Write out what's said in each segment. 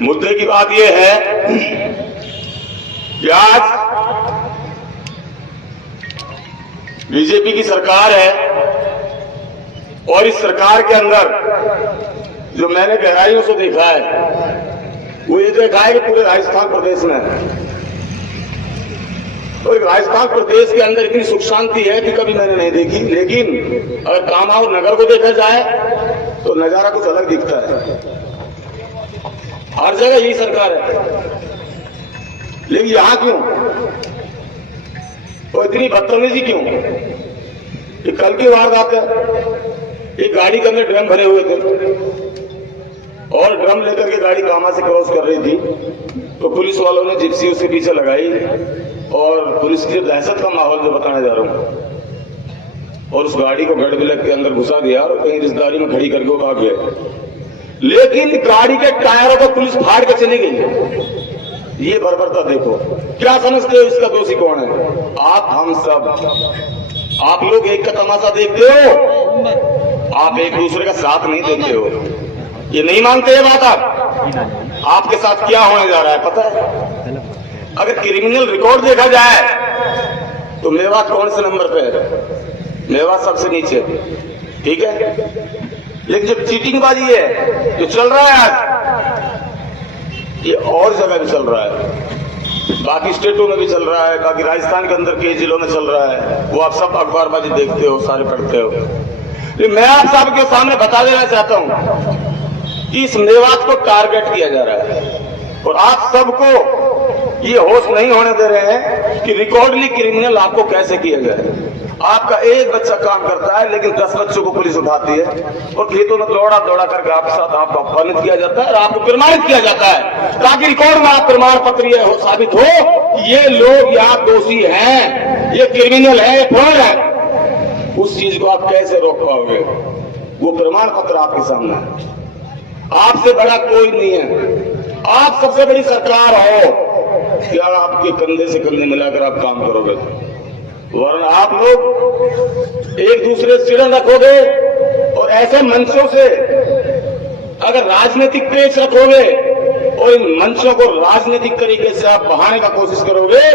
मुद्दे की बात यह है कि आज बीजेपी की सरकार है और इस सरकार के अंदर जो मैंने गहराइयों से देखा है वो ये देखा है कि पूरे राजस्थान प्रदेश में तो राजस्थान प्रदेश के अंदर इतनी सुख शांति है कि कभी मैंने नहीं देखी। लेकिन अगर कामावर नगर को देखा जाए तो नजारा कुछ अलग दिखता है। हर जगह यही सरकार है, लेकिन यहां क्यों तो इतनी बदतमीजी क्यों? कि कल की वारदात है, एक गाड़ी के अंदर ड्रम भरे हुए थे और ड्रम लेकर के गाड़ी कामा से क्रॉस कर रही थी तो पुलिस वालों ने जिप्सी उसके पीछे लगाई और पुलिस की दहशत का माहौल जो बताने जा रहा हूं और उस गाड़ी को गढ़ बिलक के अंदर घुसा दिया और कहीं रिश्तेदारी में खड़ी करके वो भाग गए। लेकिन गाड़ी के टायरों को पुलिस फाड़ के चली गई। ये बर्बरता देखो। क्या समझते हो इसका दोषी कौन है? आप, हम सब। आप लोग एक का तमाशा देखते हो, आप एक दूसरे का साथ नहीं देते हो। ये नहीं मानते ये बात आप? आपके साथ क्या होने जा रहा है पता है? अगर क्रिमिनल रिकॉर्ड देखा जाए तो मेवात कौन से नंबर पे है? मेवात सबसे नीचे, ठीक है। लेकिन जो चीटिंगबाजी है जो चल रहा है आज, ये और जगह भी चल रहा है, बाकी स्टेटों में भी चल रहा है, बाकी राजस्थान के अंदर के जिलों में चल रहा है। वो आप सब अखबारबाजी देखते हो, सारे पढ़ते हो। लेकिन मैं आप सबके सामने बता देना चाहता हूं कि इस मेवात को टारगेट किया जा रहा है और आप सबको ये होश नहीं होने दे रहे हैं कि रिकॉर्डली क्रिमिनल आपको कैसे किया जाए। आपका एक बच्चा काम करता है लेकिन 10 बच्चों को पुलिस उठाती है और खेतों में दौड़ा दौड़ा करके आपके साथ आपको अपमानित किया जाता है और आपको प्रमाणित किया जाता है ताकि रिकॉर्ड में आप प्रमाण पत्र ये साबित हो कि ये लोग यहाँ दोषी हैं, ये क्रिमिनल है, ये फ्रॉड है। उस चीज को आप कैसे रोक पाओगे? वो प्रमाण पत्र आपके सामने है, आपसे बड़ा कोई नहीं है। आप सबसे बड़ी सरकार हो, क्या आपके कंधे से कंधे मिलाकर आप काम करोगे? वरना आप लोग एक दूसरे से चिड़न रखोगे और ऐसे मंचों से अगर राजनीतिक पेच रखोगे और इन मंचों को राजनीतिक तरीके से आप बहाने का कोशिश करोगे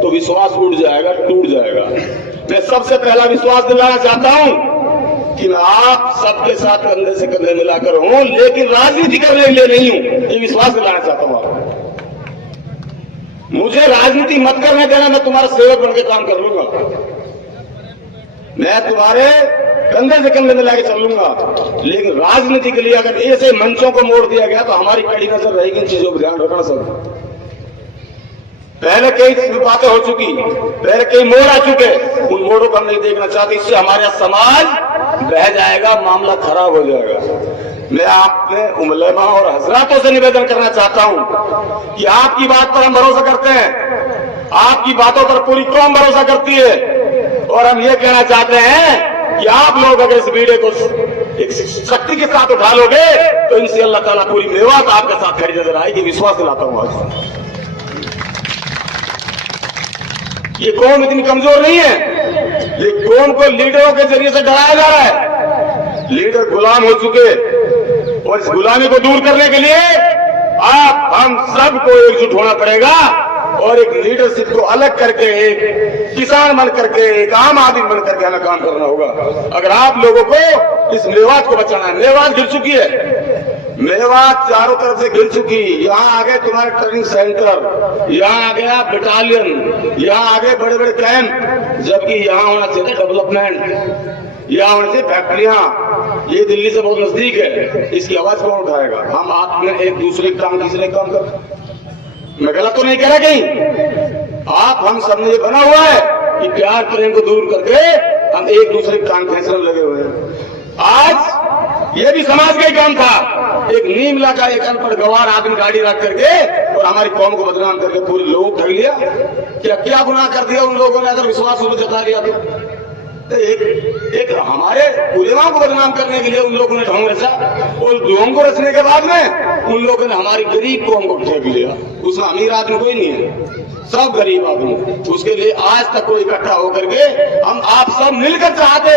तो विश्वास उठ जाएगा, टूट जाएगा। मैं सबसे पहला विश्वास दिलाना चाहता हूं कि मैं आप सबके साथ कंधे से कंधे मिलाकर हूं, लेकिन राजनीति करने के लिए नहीं हूं। ये विश्वास दिलाना चाहता हूं आपको। मुझे राजनीति मत करने देना, मैं तुम्हारा सेवक बनकर काम कर लूंगा, मैं तुम्हारे कंधे से कंधे मिला के चल लूंगा। लेकिन राजनीति के लिए अगर ऐसे मंचों को मोड़ दिया गया तो हमारी कड़ी नजर रहेगी। इन चीजों को ध्यान रखना सब। पहले कई बातें हो चुकी, पहले कई मोड़ आ चुके, उन मोड़ों को हम नहीं देखना चाहते। इससे हमारा समाज बह जाएगा, मामला खराब हो जाएगा। मैं आपने उलमा और हजरातों से निवेदन करना चाहता हूं कि आपकी बात पर हम भरोसा करते हैं, आपकी बातों पर पूरी कौम भरोसा करती है और हम ये कहना चाहते हैं कि आप लोग अगर इस वीडियो को एक शक्ति के साथ उठा लोगे तो इनसे अल्लाह ताला पूरी मेवात आपके साथ खड़ी नजर आएगी। विश्वास दिलाता हूं आज। ये कौम इतनी कमजोर नहीं है, ये कौम को लीडरों के जरिए से डराया जा रहा है। लीडर गुलाम हो चुके और इस गुलामी को दूर करने के लिए आप हम सबको एकजुट होना पड़ेगा और एक लीडरशिप को अलग करके एक किसान बन करके, एक आम आदमी बन करके हमें काम करना होगा। अगर आप लोगों को इस मेवात को बचाना है। मेवात गिर चुकी है, मेवात चारों तरफ से गिर चुकी। यहाँ आ गए तुम्हारे ट्रेनिंग सेंटर, यहाँ आ गया बटालियन, यहाँ आ गए बड़े बड़े कैंप, जबकि यहाँ होना चाहिए डेवलपमेंट, यहाँ होनी चाहिए फैक्ट्रियां। ये दिल्ली से बहुत नजदीक है, इसकी आवाज कौन उठाएगा? हम आप में एक दूसरे के काम किसी ने काम कर। मैं गलत तो नहीं कह रहा कहीं? आप हम सब ने ये बना हुआ है कि प्यार प्रेम को दूर करके हम एक दूसरे के काम खींचने में लगे हुए हैं। आज ये भी समाज का ही काम था। एक नीम इलाका, एक अनपढ़ गवार आदमी गाड़ी रख करके और हमारी कौम को बदनाम करके पूरे लोगों को ठग लिया। क्या गुनाह कर दिया उन लोगों ने अगर विश्वास उन्हें जता लिया तो? एक हमारे उलेमा को बदनाम करने के लिए उन लोगों ने ढोंग रचा और ढोंग को रचने के बाद में उन लोगों ने हमारी गरीब कौम को ठेक लिया। उसमें अमीर आदमी कोई नहीं है, सब गरीब आदमी। उसके लिए आज तक कोई इकट्ठा होकर के हम आप सब मिलकर चाहते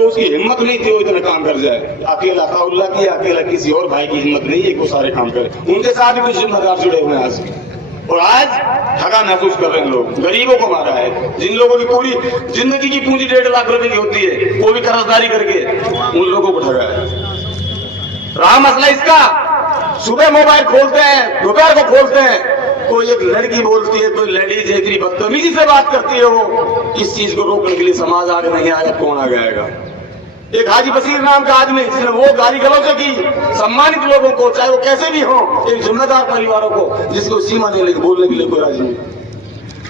तो उसकी हिम्मत नहीं थी वो इतना काम कर जाए। अकेला अताउल्लाह की, अकेला किसी और भाई की हिम्मत नहीं है कि वो सारे काम करे। उनके साथ भी कुछ जिम्मेदार जुड़े हुए हैं आज, और आज ठगा महसूस कर रहे हैं लोग। गरीबों को मारा है, जिन लोगों की पूरी जिंदगी की पूंजी 1.5 लाख रुपए की होती है, वो भी कर्जदारी करके उन लोगों को ठगा है। रहा मसला इसका, सुबह मोबाइल खोलते हैं, दोपहर को खोलते हैं, कोई एक लड़की बोलती है, कोई लेडीज इतनी बदतमीजी से बात करती है, वो इस चीज को रोकने के लिए समाज आगे नहीं आएगा, कौन आगे आएगा? एक हाजी बशीर नाम का आदमी जिसने वो गाली गलौज की सम्मानित लोगों को, चाहे वो कैसे भी हो, एक जिम्मेदार परिवारों को, जिसको सीमा नहीं लेके बोलने के लिए कोई राजी नहीं।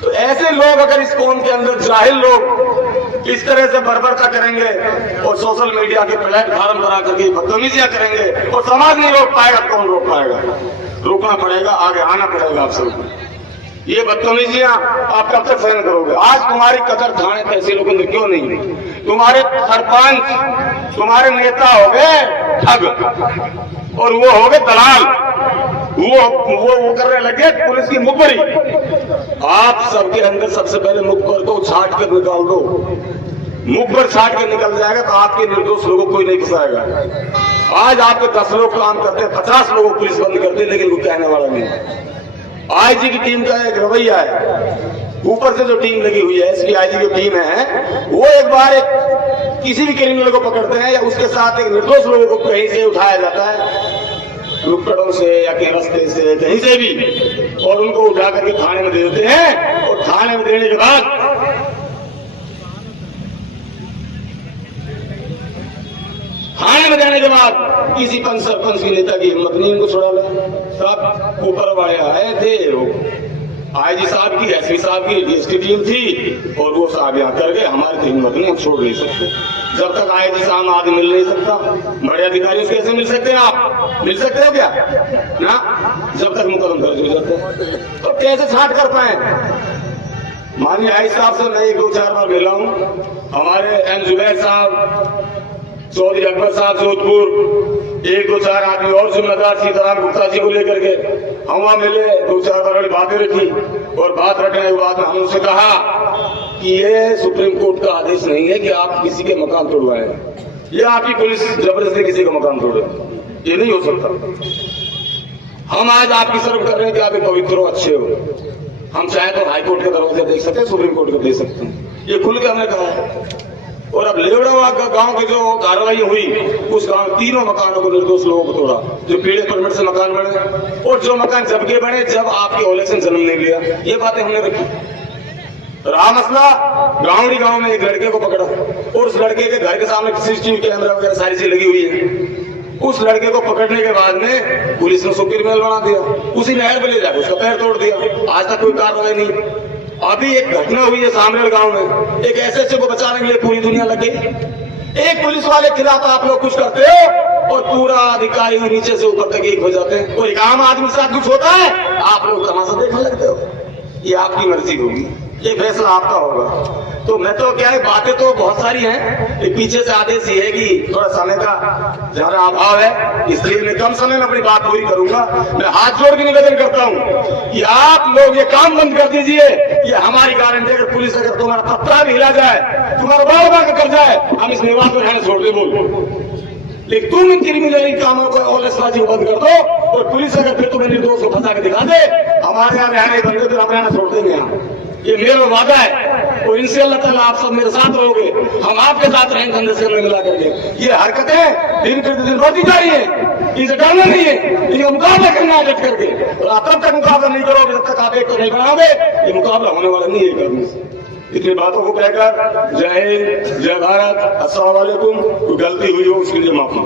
तो ऐसे लोग अगर इस कौम के अंदर जाहिल लोग इस तरह से बर्बरता करेंगे और सोशल मीडिया के प्लेटफॉर्म बना करके बदतमीजियां करेंगे और समाज नहीं रोक पाएगा, कौन रोक पाएगा? रोकना पड़ेगा, आगे आना पड़ेगा आप सबको। ये बदतमीजियां आप कब तक सहन करोगे? आज तुम्हारी कदर थाने तहसीलों के अंदर क्यों नहीं? तुम्हारे सरपंच, तुम्हारे नेता हो गए ठग और वो हो गए दलाल, वो करने लगे पुलिस की मुखबरी। आप सबके अंदर सबसे पहले मुखबर को छाट कर निकाल दो। मुखबर छाट कर निकल जाएगा तो आपके निर्दोष लोगों को कोई नहीं फंसाएगा। आज आपके 10 लोग काम करते हैं, 50 लोगों पुलिस बंद करते हैं, लेकिन वो कहने वाला नहीं। आईजी की टीम का एक रवैया है, ऊपर से जो टीम लगी हुई है, इसकी आईजी की टीम है, वो एक बार किसी भी क्रिमिनल को पकड़ते हैं या उसके साथ एक निर्दोष लोगों को कहीं से उठाया जाता है, लुकड़ों से या कहीं रास्ते से कहीं से भी, और उनको उठा करके थाने में दे देते हैं। और थाने में देने के बाद किसी पंच सरपंच की नेता की हिम्मत नहीं इनको छोड़ा ले। सब ऊपर वाले आए थे, आईजी साहब की, एसपी साहब की डीएसपी टीम थी, और वो साहब यहाँ कर गए। हमारी तो हिम्मत नहीं, हम छोड़ नहीं सकते। जब तक आईजी साहब आदमी मिल नहीं सकता, बड़े अधिकारी से कैसे मिल सकते हैं? आप मिल सकते हो क्या ना? जब तक मुकदमा दर्ज हो जाते हैं तो कैसे छांट कर पाए? माननीय आईजी साहब से मैं 1-2-4 बार मिला हूँ। हमारे एम जुबैर साहब, चौधरी अकबर साहब जोधपुर, 1-2-4 आदमी और जिम्मेदार सीताराम गुप्ता जी को लेकर के हम वहां मिले, 2-4 बार बातें रखी, और बात रखने के बाद हम उनसे कहा कि ये सुप्रीम कोर्ट का आदेश नहीं है कि आप किसी के मकान तोड़वाएं, ये आपकी पुलिस जबरदस्ती किसी का मकान तोड़े, ये नहीं हो सकता। हम आज आपकी सर्व कर रहे हैं कि आप एक पवित्र हो, अच्छे हो। हम चाहे तो हाई कोर्ट के दरवाजे देख सकते हैं, सुप्रीम कोर्ट को देख सकते हैं, ये खुल के हमने कहा है। और अब लेवड़ा गांव की जो कार्रवाई हुई, उस गांव 3 मकानों को निर्दोष लोगों को तोड़ा, जो पीड़े परमिट से मकान बने, और जो मकान जब के बने जब आपके इलेक्शन जन्म नहीं लिया। ये बातें हमने रखी। रहा मसला, गांवड़ी गांव में एक लड़के को पकड़ा, और उस लड़के के घर के सामने सीसीटीवी कैमरा वगैरह सारी चीज लगी हुई है। उस लड़के को पकड़ने के बाद में पुलिस ने उसको क्रिमिनल बना दिया, उसी नहर में ले जाकर उसका पैर तोड़ दिया। आज तक कोई कार्रवाई नहीं। अभी एक घटना हुई है सामनेर गांव में, एक एसएचओ को बचाने के लिए पूरी दुनिया लग गई। एक पुलिस वाले के खिलाफ आप लोग कुछ करते हो और पूरा अधिकारी नीचे से ऊपर तक एक हो जाते हैं। कोई आम आदमी के साथ कुछ होता है, आप लोग तमाशा देखने लगते हो। ये आपकी मर्जी होगी, ये फैसला आपका होगा। तो मैं तो क्या है, बातें तो बहुत सारी हैं, एक पीछे से आदेश ये है कि थोड़ा समय का ज्यादा अभाव है, इसलिए मैं कम समय में अपनी बात पूरी करूंगा। मैं हाथ जोड़ के निवेदन करता हूं कि आप लोग ये काम बंद कर दीजिए। ये हमारी गारंटी, अगर पुलिस अगर तुम्हारा पत्ता भी हिला जाए, तुम्हारा बार कर जाए, हम इस निर्वाह को रहने छोड़ दे बोल। लेकिन तुम इन क्रिमिनल कामों को और लसबाजी बंद कर दो, और पुलिस अगर फिर तुम्हें निर्दोष को फंसा के दिखा दे, हमारे यहाँ रहने बंदे फिर हम रहना छोड़ देंगे। यहाँ ये मेरा वादा है, और इनसे अल्लाह ताला आप सब मेरे साथ रहोगे, हम आपके साथ रहेंगे कंधे से कंधे मिला करके। ये हरकतें दिन प्रतिदिन बढ़ती जा रही है, इनसे डरना नहीं है, इनका मुकाबला करना है डट करके। और तब तक मुकाबला नहीं करोगे जब तक आप एक को नहीं बनाओगे, ये मुकाबला होने वाला नहीं है करने से। इतनी बातों को कहकर जय हिंद, जय भारत, अस्सलाम वालेकुम। कोई गलती हुई हो उसके लिए माफी।